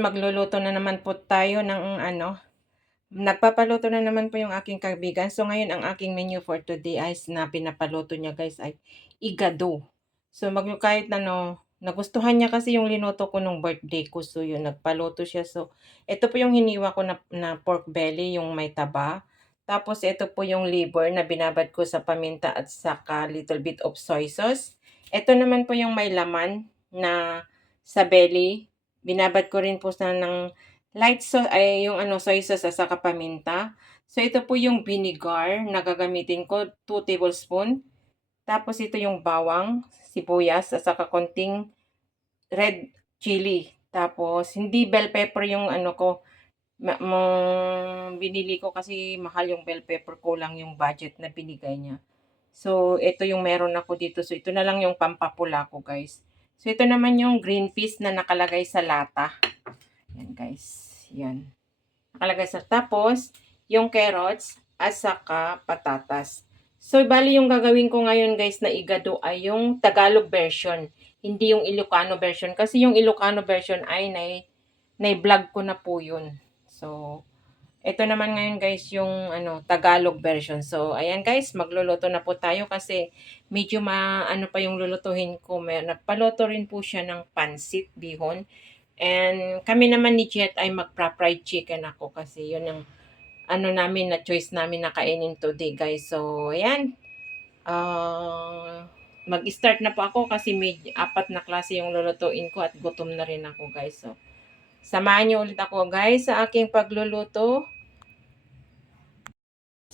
magluluto na naman po tayo ng ano, nagpapaluto na naman po yung aking kaibigan. So, ngayon ang aking menu for today ay na pinapaluto niya guys ay igado. So, kahit ano, nagustuhan niya kasi yung linuto ko nung birthday ko. So, yun, nagpaluto siya. So, ito po yung hiniwa ko na pork belly, yung may taba. Tapos, ito po yung liver na binabad ko sa paminta at saka little bit of soy sauce. Ito naman po yung may laman na sa belly. Binabad ko rin po sa ng light sauce ay yung ano soy sauce at saka paminta. So ito po yung vinegar na gagamitin ko 2 tablespoon. Tapos ito yung bawang, sibuyas at saka konting red chili. Tapos hindi bell pepper yung ano ko binili ko kasi mahal yung bell pepper, ko lang yung budget na binigay niya. So ito yung meron ako dito. So ito na lang yung pampapula ko guys. So ito naman yung green peas na nakalagay sa lata. Yan guys. Yan. Nakalagay sa tapos, yung carrots at saka patatas. So, bali yung gagawin ko ngayon guys na igado ay yung Tagalog version. Hindi yung Ilocano version. Kasi yung Ilocano version ay na-vlog ko na po yun. So, ito naman ngayon guys yung ano, Tagalog version. So, ayan guys, magluluto na po tayo kasi medyo ano pa yung lulutuhin ko. Nagpaluto rin po siya ng pansit bihon. And kami naman ni Jet ay magpa-fried chicken ako kasi yun ang ano namin na choice namin na kainin today guys. So, ayan. Mag-start na po ako kasi may 4 na klase yung lulutuin ko at gutom na rin ako guys. So, samahan niyo ulit ako guys sa aking pagluluto.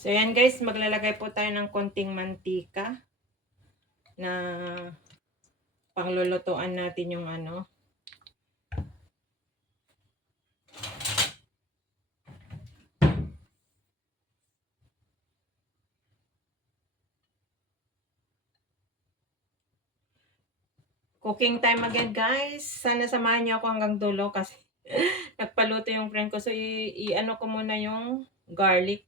So, ayan guys, maglalagay po tayo ng konting mantika na panglulutuan natin yung ano. Cooking time again guys. Sana samahan niyo ako hanggang dulo kasi nagpaluto yung friend ko. So, i-ano ko muna yung garlic.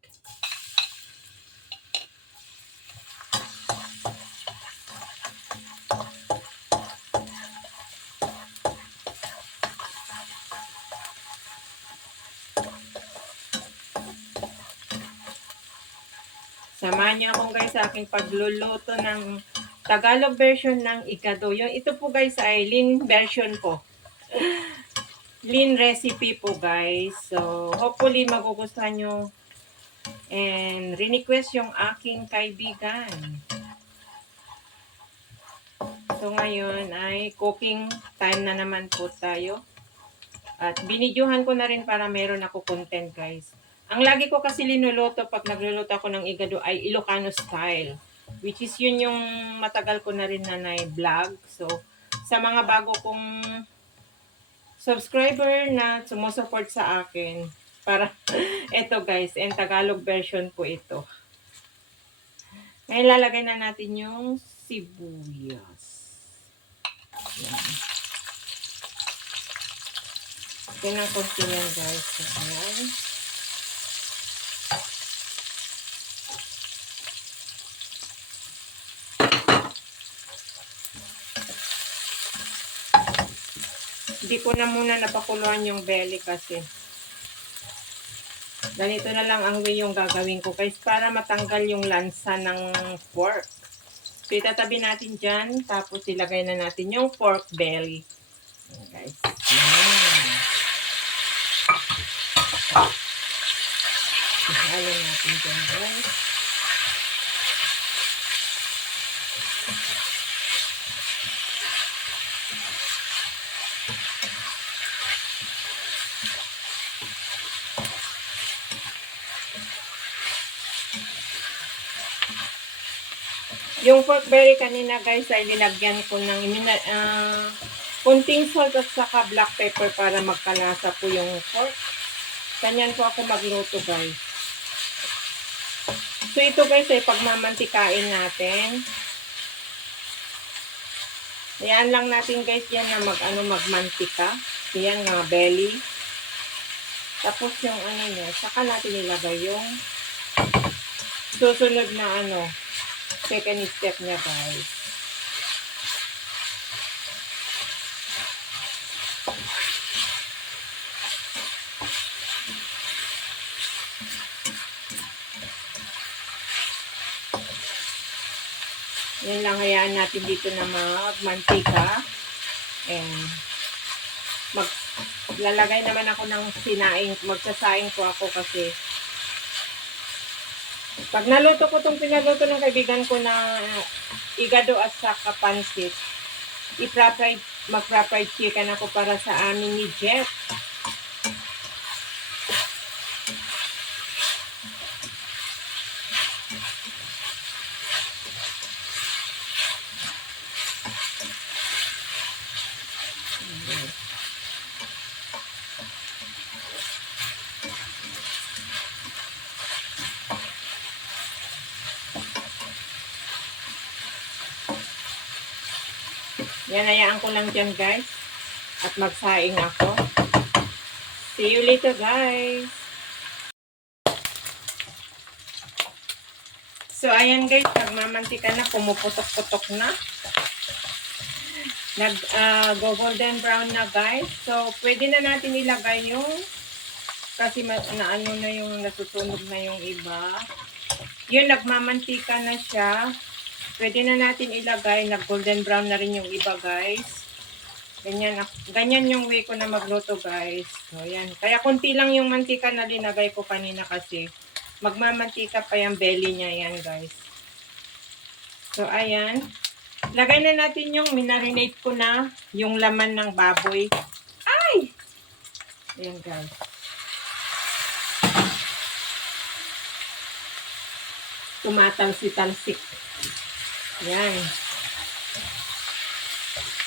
Samahan niyo ako guys sa aking pagluluto ng Tagalog version ng igado. Ito po guys ay lean version po. Lean recipe po guys. So, hopefully magugustuhan nyo. And request yung aking kaibigan. So, ngayon ay cooking time na naman po tayo. At binidyohan ko na rin para meron ako content guys. Ang lagi ko kasi linuluto pag nagluluto ako ng igado ay Ilocano style. Which is yun yung matagal ko na rin na vlog. So, sa mga bago kong subscriber na sumusupport sa akin, para eto guys, and Tagalog version po ito. Ngayon lalagay na natin yung sibuyas. Yan. Tingnan ko yan guys. Ayan. Hindi ko na muna napakuluan yung belly kasi ganito na lang ang way yung gagawin ko guys para matanggal yung lansa ng pork. So itatabi natin dyan tapos ilagay na natin yung pork belly. Ayan, guys. Ihalo natin dyan guys. Yung pork belly kanina guys ay linagyan ko ng kunting salt at saka black pepper para magkalasa po yung pork. Ganyan po ako magluto guys. So ito guys ay pagmamantikain natin. Ayan lang natin guys yan na magmantika. Ayan nga belly. Tapos yung ano niya, saka natin ilagay yung susunod na second step niya guys. Yan lang, hayaan natin dito na magmantika. And lalagay naman ako ng sinaing. Magsasaing po ako kasi pag naluto ko itong pinaluto ng kaibigan ko na igado at saka pansit, mag-fried chicken ako para sa amin ni Jeff. Yan, hayaan ko lang dyan guys. At magsaing ako. See you later guys. So, ayan guys, nagmamantika na, pumuputok-putok na. Golden brown na guys. So, pwede na natin ilagay yung, kasi naano na yung natutunog na yung iba. Yun, nagmamantika na siya. Pwede na natin ilagay, nag-golden brown na rin yung iba guys. Ganyan yung way ko na magluto guys. So, yan. Kaya kunti lang yung mantika na linagay ko kanina kasi magmamantika pa yung belly niya yan guys. So, ayan. Lagay na natin yung minarinate ko na yung laman ng baboy. Ay! Ayan guys. Tumatalsik-talsik. Yan.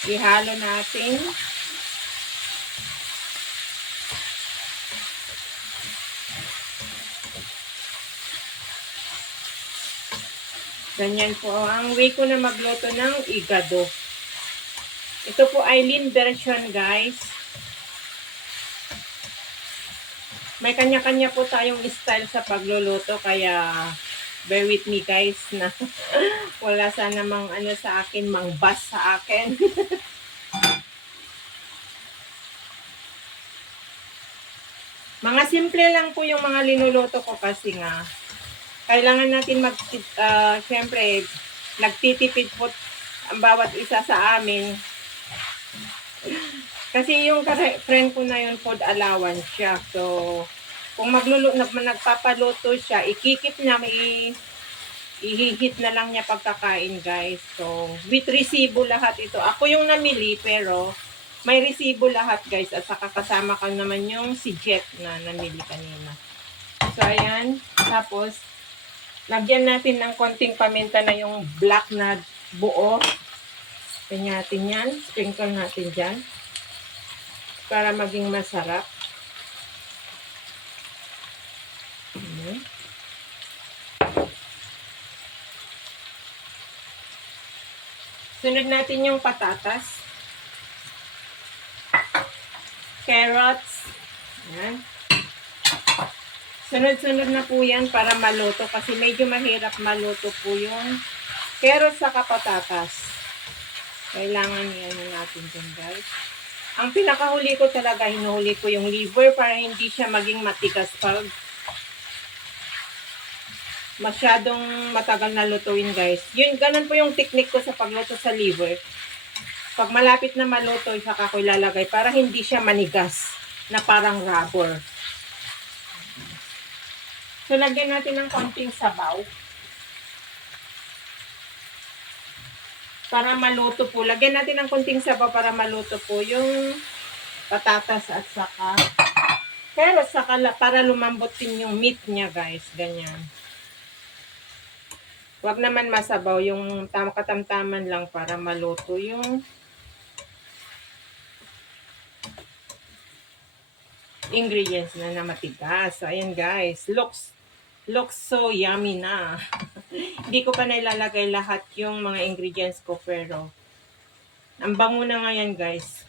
Ihalo natin. Ganyan po ang way ko na magluto ng igado. Ito po ay lean version guys. May kanya-kanya po tayong style sa pagluluto kaya bear with me guys na wala sana mang ano sa akin, mang-bus sa akin. Mga simple lang po yung mga linuluto ko kasi nga kailangan natin syempre nagtitipid po ang bawat isa sa amin. Kasi yung friend ko na yun, food allowance siya. So, kung nagpapaluto siya, ikikip niya, ihihit na lang niya pagkakain, guys. So, with resibo lahat ito. Ako yung namili, pero may resibo lahat, guys. At saka kasama ka naman yung si Jet na namili kanina. So, ayan. Tapos, lagyan natin ng konting paminta na yung black na buo. Kanya natin yan. Sprinkle natin dyan. Para maging masarap. Sunod natin yung patatas. Carrots. Ayan. Sunod-sunod na po yan para maluto kasi medyo mahirap maluto po yung carrots sa patatas. Kailangan yan natin dyan guys. Ang pinakahuli ko talaga, hinuhuli ko yung liver para hindi siya maging matigas pag masyadong matagal na lutuin guys. Yun, ganun po yung technique ko sa pagluto sa liver. Pag malapit na maluto, saka ko ilalagay para hindi siya manigas na parang rubber. So, lagyan natin ng konting sabaw. Para maluto po. Lagyan natin ng konting sabaw para maluto po yung patatas at saka pero saka para lumambot din yung meat niya guys. Ganyan. Huwag naman masabaw. Yung katamtaman lang para maluto yung ingredients na matigas. So, ayan guys. Looks so yummy na. Hindi ko pa nailalagay lahat yung mga ingredients ko pero ang bango na nga yan guys.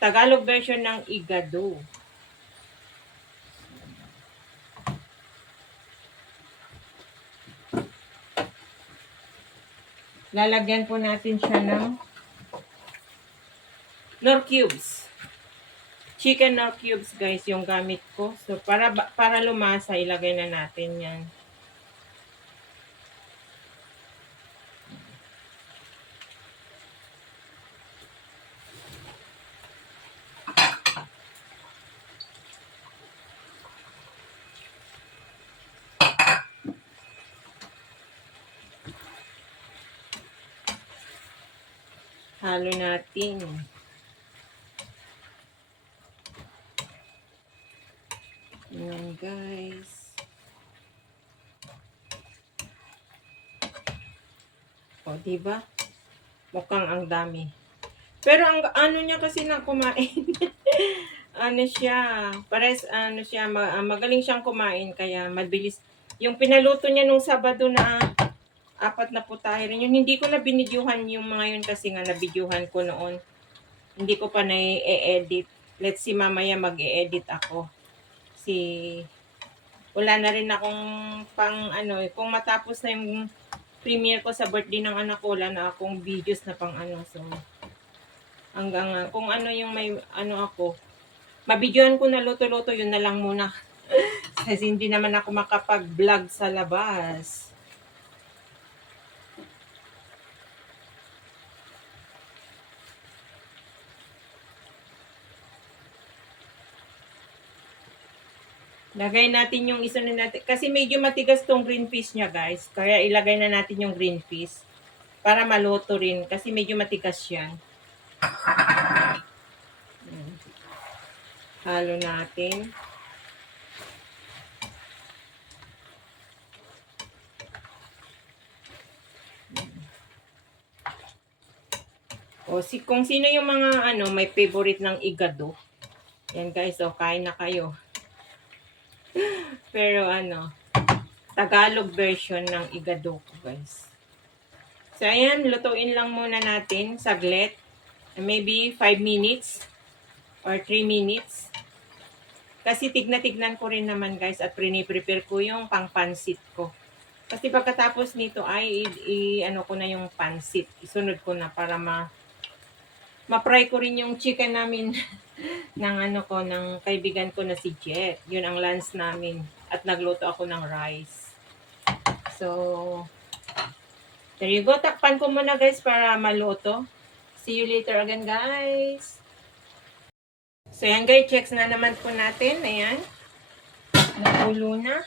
Tagalog version ng igado. Lalagyan po natin siya ng nor cubes. Chicken nor cubes guys yung gamit ko. So para lumasa ilagay na natin yan. Halo natin. Ayan, guys. O, diba? Mukhang ang dami. Pero ang ano niya kasi na kumain. Ano siya, pares ano siya, magaling siyang kumain kaya mabilis. Yung pinaluto niya nung Sabado na 4 na putahe rin yun. Hindi ko na binidyuhan yung mga yun kasi nga nabidyuhan ko noon. Hindi ko pa na-e-edit. Let's see, mamaya mag-e-edit ako. Wala na rin akong pang ano, kung matapos na yung premiere ko sa birthday ng anak ko, wala na akong videos na pang ano. So, hanggang kung ano yung may ano ako, mabidyohan ko na luto-luto, yun na lang muna. Kasi hindi naman ako makapag-vlog sa labas. Lagay natin yung isa na natin. Kasi medyo matigas tong green peas niya, guys. Kaya ilagay na natin yung green peas. Para maluto rin. Kasi medyo matigas yan. Halo natin. O, kung sino yung mga ano, may favorite ng igado. Yan, guys. O, kain na kayo. Pero ano, Tagalog version ng igado ko, guys. So, ayan, lutuin lang muna natin saglit. Maybe 5 minutes or 3 minutes. Kasi tignan ko rin naman, guys, at prepare ko yung pang-pansit ko. Kasi pagkatapos nito ay ano ko na yung pansit. Isunod ko na para ma-fry ko rin yung chicken namin ng ano ko, ng kaibigan ko na si Jet. Yun ang lunch namin. At nagluto ako ng rice. So, there you go. Takpan ko muna, guys, para maluto. See you later again, guys. So, yan, guys. Checks na naman po natin. Ayan. Nakulo na.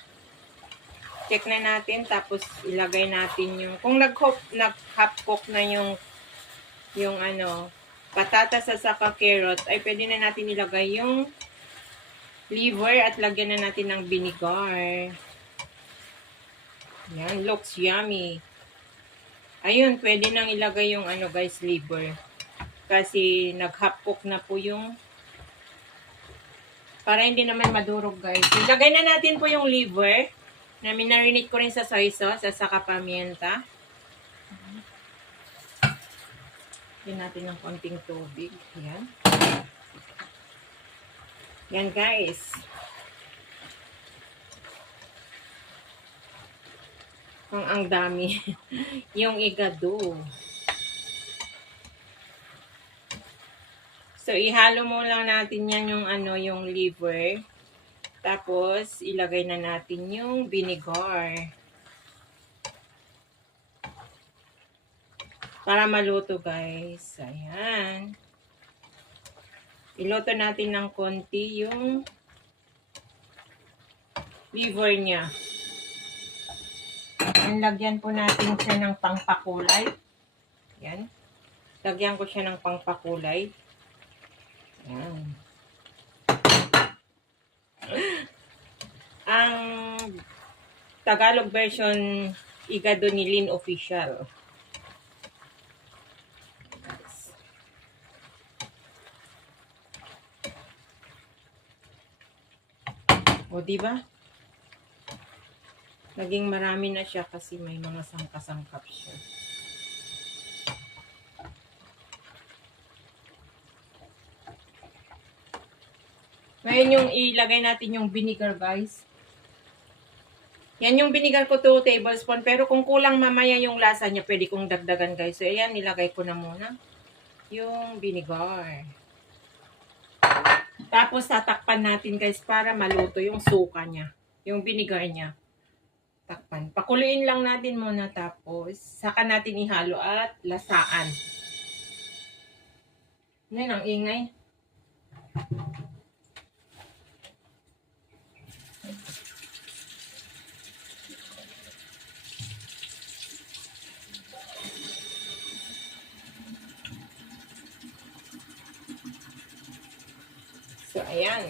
Check na natin. Tapos, ilagay natin yung, kung nag-half cook na yung ano, patatas at saka carrot, ay pwede na natin ilagay yung liver at lagyan na natin ng vinegar. Yan, looks yummy. Ayun, pwede nang ilagay yung ano, guys, liver. Kasi nag-half cook na po yung, para hindi naman madurog, guys. Ilagay na natin po yung liver na minarinate ko rin sa soy sauce at saka pamienta. Lagyan natin ng konting tubig. Yan. Yan, guys. Ang dami. Yung igado. So, ihalo mo lang natin yan yung ano, yung liver. Tapos, ilagay na natin yung vinegar. Para maluto, guys. Ayan. Iluto natin ng konti yung liver niya. Lagyan po natin siya ng pangpakulay. Yan. Lagyan ko siya ng pangpakulay. Yan. Ang Tagalog version, igado ni Lynn Official. O, diba? Naging marami na siya kasi may mga sangka-sangkap siya. Ngayon yung ilagay natin yung vinegar, guys. Yan yung vinegar ko 2 tablespoon. Pero kung kulang mamaya yung lasa niya, pwede kong dagdagan, guys. So, ayan, nilagay ko na muna yung vinegar. Tapos, tatakpan natin, guys, para maluto yung suka niya. Yung vinegar niya. Takpan. Pakuluin lang natin muna, tapos saka natin ihalo at lasaan. Yan ang ingay. Ayan.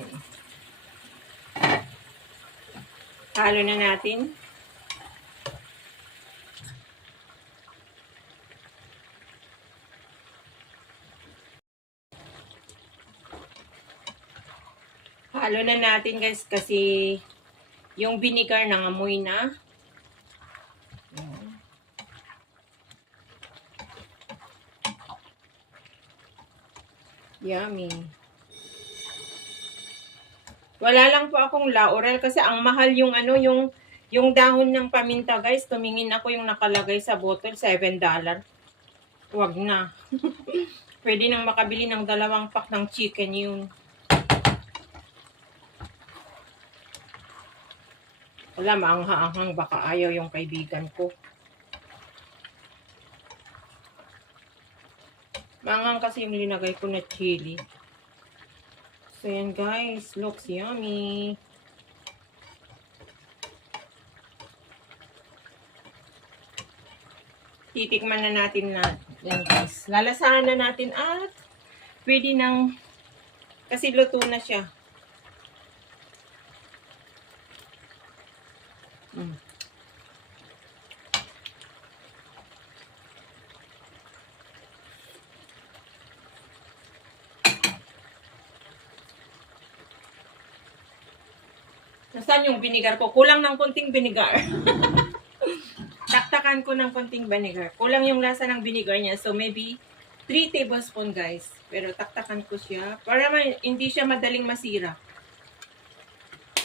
Halo na natin. Halo na natin guys kasi yung vinegar nangamoy na. Yummy. Wala lang po akong laurel kasi ang mahal yung ano, yung dahon ng paminta guys. Tumingin ako yung nakalagay sa bottle, $7. Huwag na. Pwede nang makabili ng 2 pack ng chicken yun. Wala, maangha-anghang. Baka ayaw yung kaibigan ko. Maanghang kasi yung linagay ko na chili. So, yan guys. Looks yummy. Titikman na natin na. Yan guys. Lalasahan na natin at pwede nang kasi luto na siya. Nasaan yung vinegar ko? Kulang ng konting vinegar. Taktakan ko ng konting vinegar. Kulang yung lasa ng vinegar niya. So, maybe 3 tablespoon guys. Pero taktakan ko siya para hindi siya madaling masira.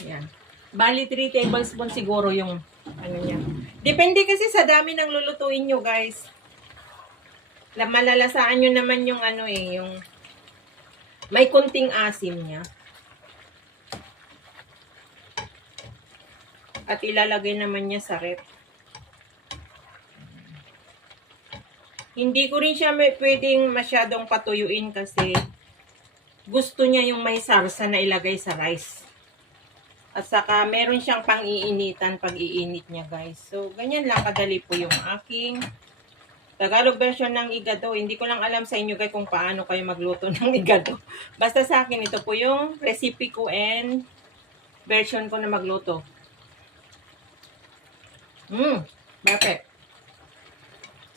Yan. Bali, 3 tablespoon siguro yung ano niya. Depende kasi sa dami ng lulutuin nyo guys. Malalasaan nyo naman yung ano yung may konting asim niya. At ilalagay naman niya sa rep. Hindi ko rin siya pwedeng masyadong patuyuin kasi gusto niya yung may sarsa na ilagay sa rice. At saka meron siyang pang-iinitan pag iinit niya guys. So ganyan lang kadali po yung aking Tagalog version ng igado. Hindi ko lang alam sa inyo guys kung paano kayo magluto ng igado. Basta sa akin ito po yung recipe ko and version ko na magluto. Perfect.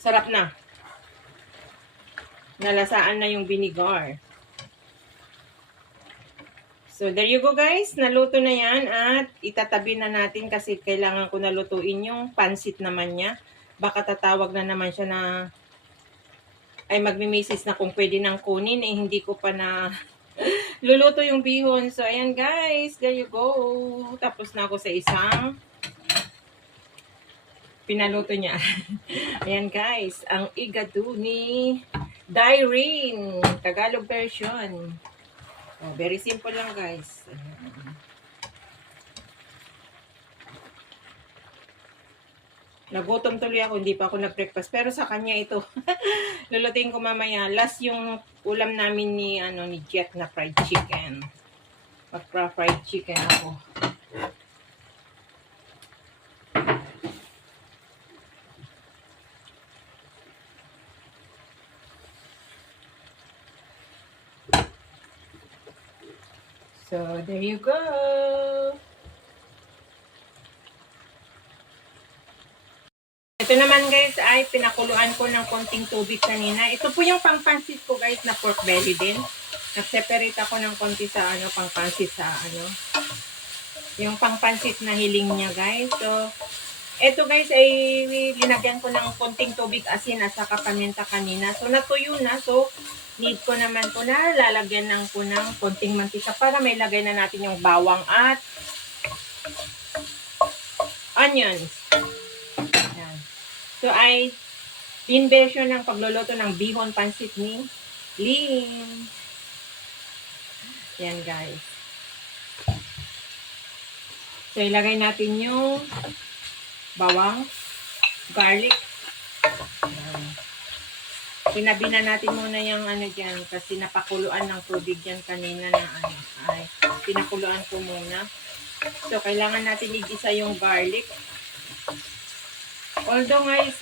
Sarap na. Nalasaan na yung vinegar. So, there you go guys. Naluto na yan at itatabi na natin kasi kailangan ko nalutuin yung pansit naman niya. Baka tatawag na naman siya na ay magmi-message na kung pwede nang kunin. Hindi ko pa na luluto yung bihon. So, ayan guys. There you go. Tapos na ako sa isang pinaluto niya. Ayan guys. Ang igado ni Dyrene. Tagalog version. Oh, very simple lang guys. Nagutom tuloy ako, hindi pa ako nag-breakfast. Pero sa kanya ito. Lulutin ko mamaya. Last yung ulam namin ni Jet na fried chicken. Magpa-fried chicken ako. So, there you go. Ito naman guys ay pinakuluan ko ng konting tubig kanina. Ito po yung pangpansit ko guys na pork belly din. Nag-separate ako ng konti sa pangpansit sa yung pangpansit na hiling niya guys. So, ito guys ay linagyan ko ng konting tubig asin at saka paminta kanina. So, natuyo na. So, need ko naman po na lalagyan ko ng konting mantika para may lagay na natin yung bawang at onions. Yan. So, ay in version ng pagluluto ng bihon pansit ni Lynn. Yan guys. So, ilagay natin yung bawang, garlic. Yan. Tinabi na natin muna yung dyan kasi napakuluan ng tubig yan kanina na ay pinakuluan ko muna. So, kailangan natin igisa yung garlic. Although guys,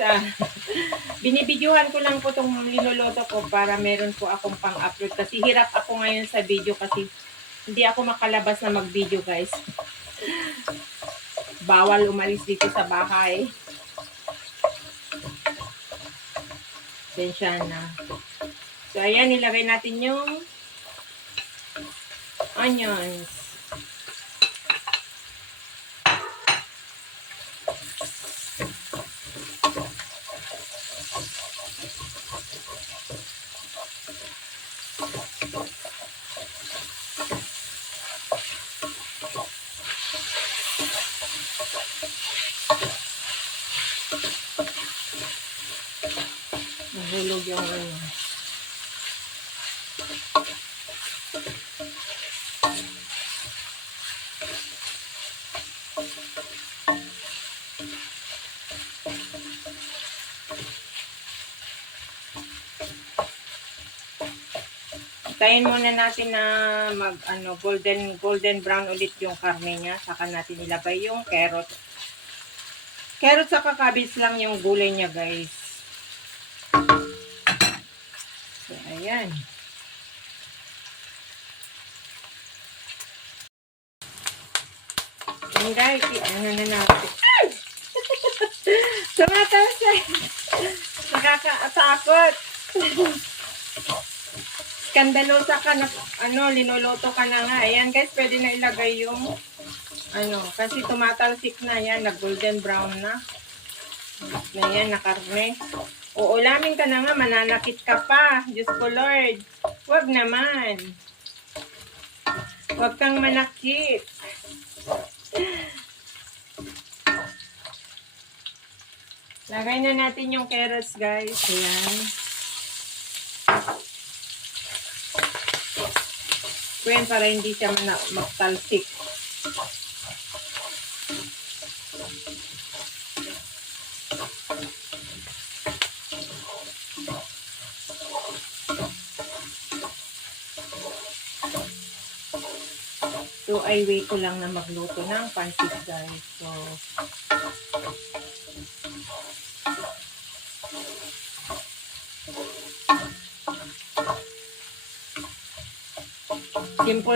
binibidyohan ko lang po itong linuluto ko para meron po akong pang-upload kasi hirap ako ngayon sa video kasi Hindi ako makalabas na mag-video, guys. Bawal umalis dito sa bahay. Tensya na. So, ayan, nilagay natin yung onions. Nahulog yung ano. Tayin muna natin na golden brown ulit yung karne niya. Saka natin ilagay yung carrot. Carrot saka cabbage lang yung gulay niya, guys. So, ayan. Ayan, guys. Ano na natin. Ay! Tumatalsay. Nakakatakot. Skandalosa ka na, linuluto ka na nga. Ayan, guys, pwede na ilagay yung, kasi tumatalsik na yan, nag-golden brown na. Na yan, na karne. Uulamin ka na nga, mananakit ka pa. Diyos ko, Lord. Huwag naman. Huwag kang manakit. Lagay na natin yung carrots, guys. Ayan. Kwen para hindi siya magtalsik. So, ay wait ko lang na magluto ng pancit, guys. So,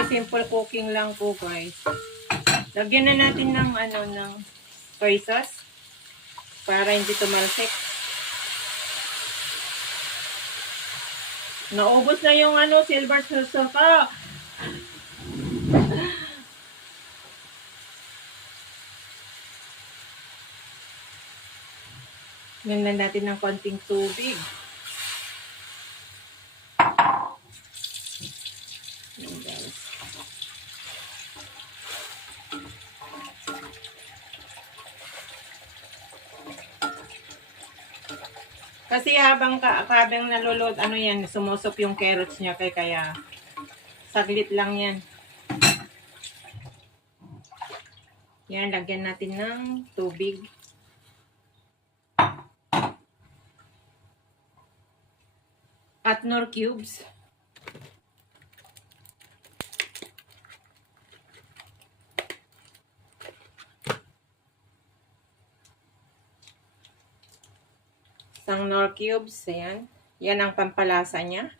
simple cooking lang po, guys. Lagyan na natin ng ng soy sauce para hindi tumalsik. Naubos na yung silver suka. Lagyan natin ng konting tubig. Ayan, guys. Kasi habang nalulod, sumusop yung carrots niya kaya saglit lang yan. Yan, lagyan natin ng tubig. At nor cubes. Isang nor cubes, ayan. Yan ang pampalasa niya.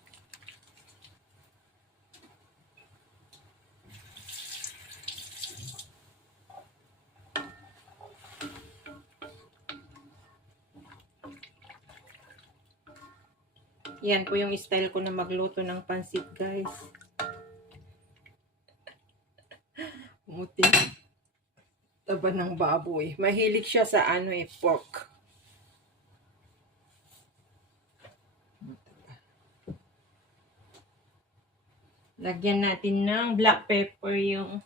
Yan po yung style ko na magluto ng pansit, guys. Umuti. Taba ng baboy. Mahilig siya sa pork. Lagyan natin ng black pepper yung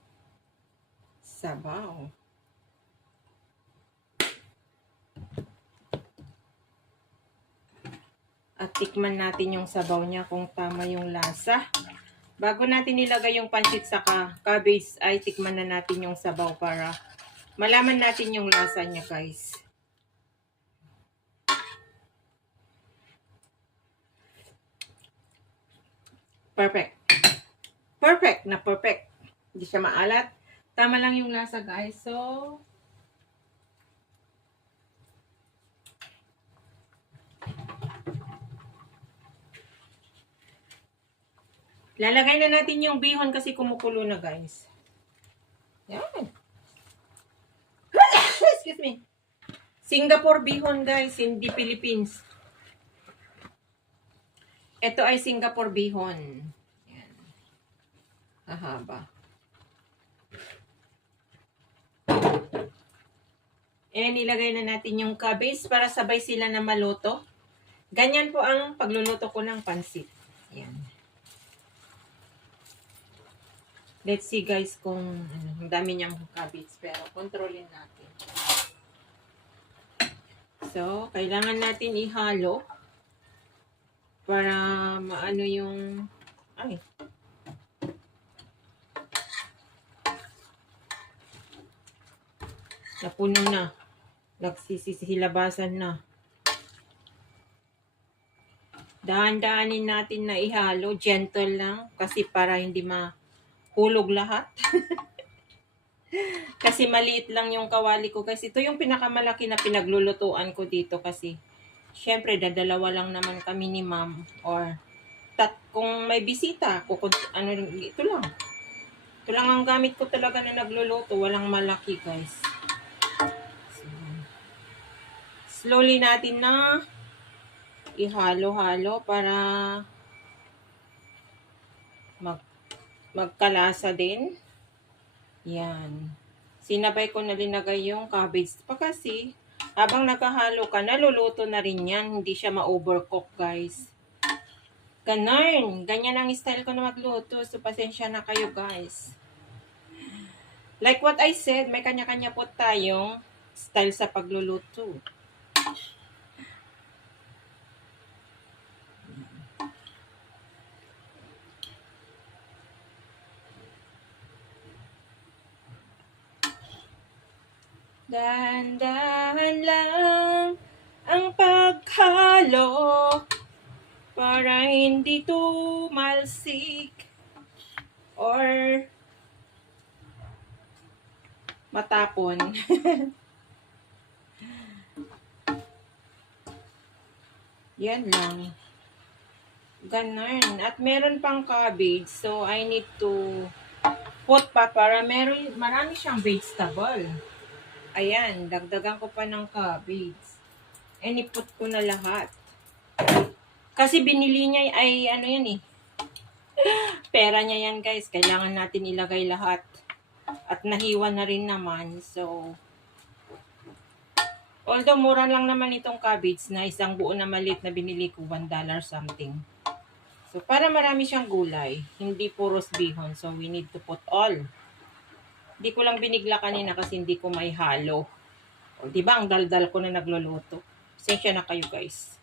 sabaw. At tikman natin yung sabaw niya kung tama yung lasa. Bago natin ilagay yung pancit saka cabbage, ay tikman na natin yung sabaw para malaman natin yung lasa niya, guys. Perfect. Perfect na perfect. Hindi siya maalat. Tama lang yung lasa, guys. So, Lalagay na natin yung bihon kasi kumukulo na, guys. Yan. Excuse me. Singapore bihon, guys, hindi Philippines. Ito ay Singapore bihon. Yan. Ahaba. And ilagay na natin yung cabbage para sabay sila na maluto. Ganyan po ang pagluluto ko ng pansit. Yan. Let's see guys kung ang dami niyang cabbage pero kontrolin natin. So, kailangan natin ihalo para maano yung napuno na. Nagsisilabasan na. Dahan-dahanin natin na ihalo. Gentle lang. Kasi para hindi mahulog lahat. Kasi maliit lang yung kawali ko. Kasi ito yung pinakamalaki na pinaglulutuan ko dito. Kasi syempre dadalawa lang naman kami ni ma'am. Or kung may bisita, ito lang. Ito lang ang gamit ko talaga na nagluluto. Walang malaki guys. Slowly natin na ihalo-halo para magkalasa din. Yan. Sinabay ko na linagay yung cabbage pa kasi habang nakahalo ka, naluluto na rin yan. Hindi siya ma-overcook guys. Ganun. Ganyan ang style ko na magluto. So, pasensya na kayo guys. Like what I said, may kanya-kanya po tayong style sa pagluluto. Dahan-dahan lang ang paghalo para hindi tumalsik or matapon. Yan lang. Ganun. At meron pang cabbage. So, I need to put pa para marami siyang vegetable. Ayan. Dagdagan ko pa ng cabbage. And iput ko na lahat. Kasi binili niya ay ano yan eh. Pera niya yan guys. Kailangan natin ilagay lahat. At nahiwa na rin naman. So, although mura lang naman itong cabbage na isang buo na maliit na binili ko, $1 something. So, para marami siyang gulay. Hindi puros bihon. So, we need to put all. Hindi ko lang binigla kanina kasi hindi ko may halo. O, diba ang daldal ko na nagluluto? Pasensya na kayo guys.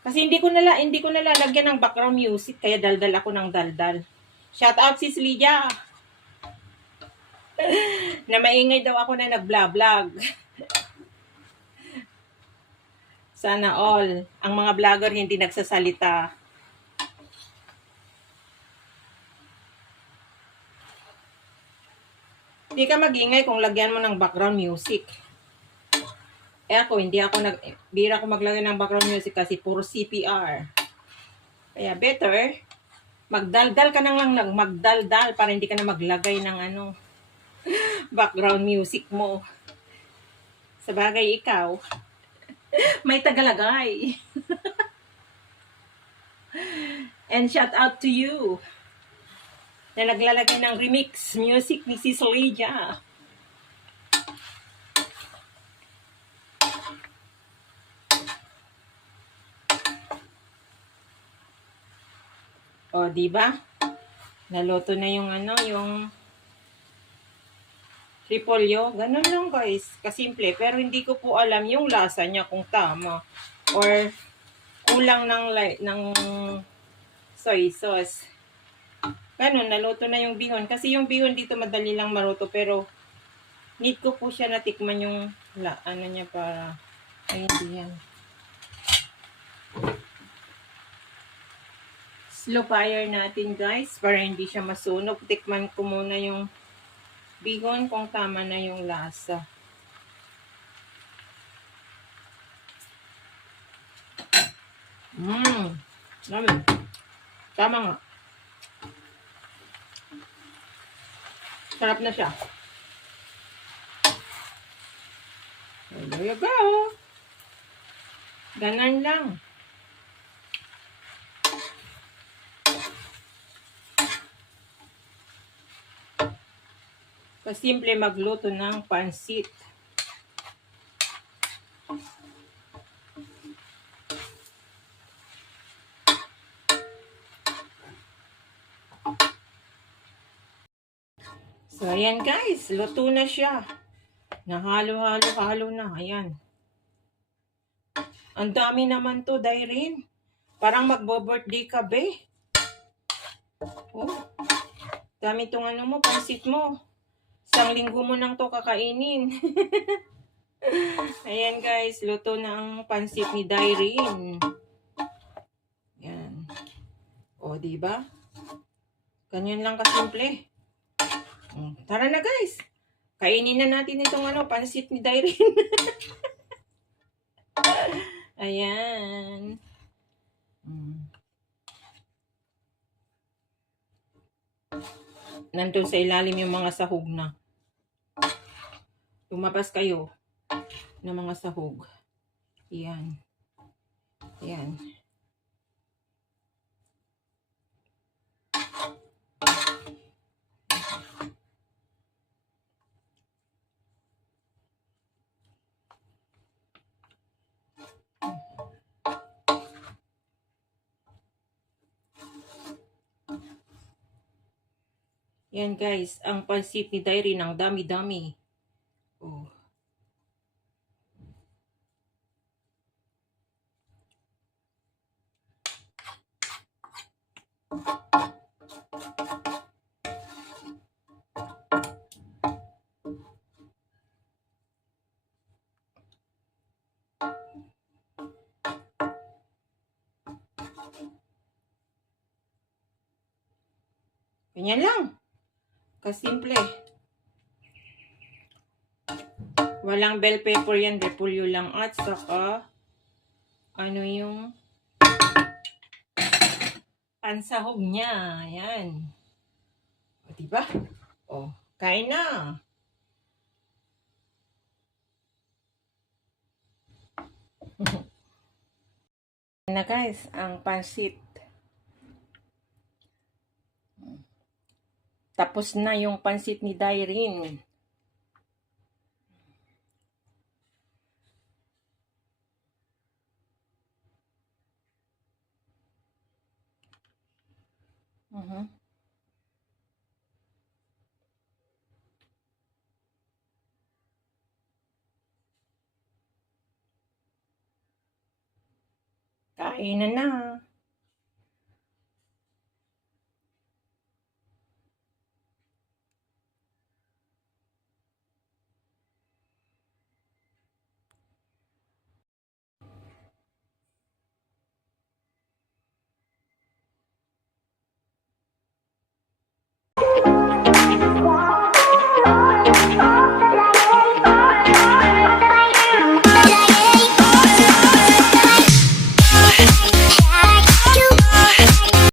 Kasi hindi ko nalalagyan ng background music. Kaya daldal ako ng daldal. Shout out sis Lydia. Na maingay daw ako na nag-vlog. Sana all. Ang mga vlogger hindi nagsasalita. Hindi ka magingay kung lagyan mo ng background music. Bira ko maglagay ng background music kasi puro CPR. Kaya better, magdaldal ka lang magdaldal para hindi ka na maglagay ng background music mo. Sabagay ikaw, may tagalagay. And shout out to you na naglalagay ng remix music ni Sis Lydia. O, diba? Naluto na yung yung repolyo. Ganun lang guys. Kasimple. Pero hindi ko po alam yung lasa niya kung tama. Or kulang ng soy sauce. Ganun, naluto na yung bihon. Kasi yung bihon dito madali lang maluto. Pero need ko po siya natikman yung niya para hindi yan. Slow fire natin guys para hindi siya masunog. Tikman ko muna yung bihon kung tama na yung lasa. Dami. Tama nga. Sarap na siya. So, there you go. Ganon lang. Kasimple magluto ng pansit. So, ayan guys. Luto na siya. Nahalo-halo-halo na. Ayan. Ang dami naman to, Dairin. Parang magbo-birthday ka, be. Oh. Dami tong ano mo, pansit mo. Isang linggo mo nang to kakainin. Ayan guys, luto na ang pansit ni Dairin. Yan. O, diba? Ganyan lang kasimple. Tara na guys. Kainin na natin itong ano, pansit ni Dairin. Ayan. Nandun sa ilalim yung mga sahog na. Lumabas kayo ng mga sahog. Ayan. Ayan. Yan guys, ang pansit ni Dairin ang dami-dami. Oh. Ganyan lang. Kasimple. Walang bell pepper yan, repolyo lang. At saka, ano yung pansahog niya. Ayan. O, diba? O, kain na. Na guys, ang pansit. Tapos na yung pansit ni Dairin. Kain na.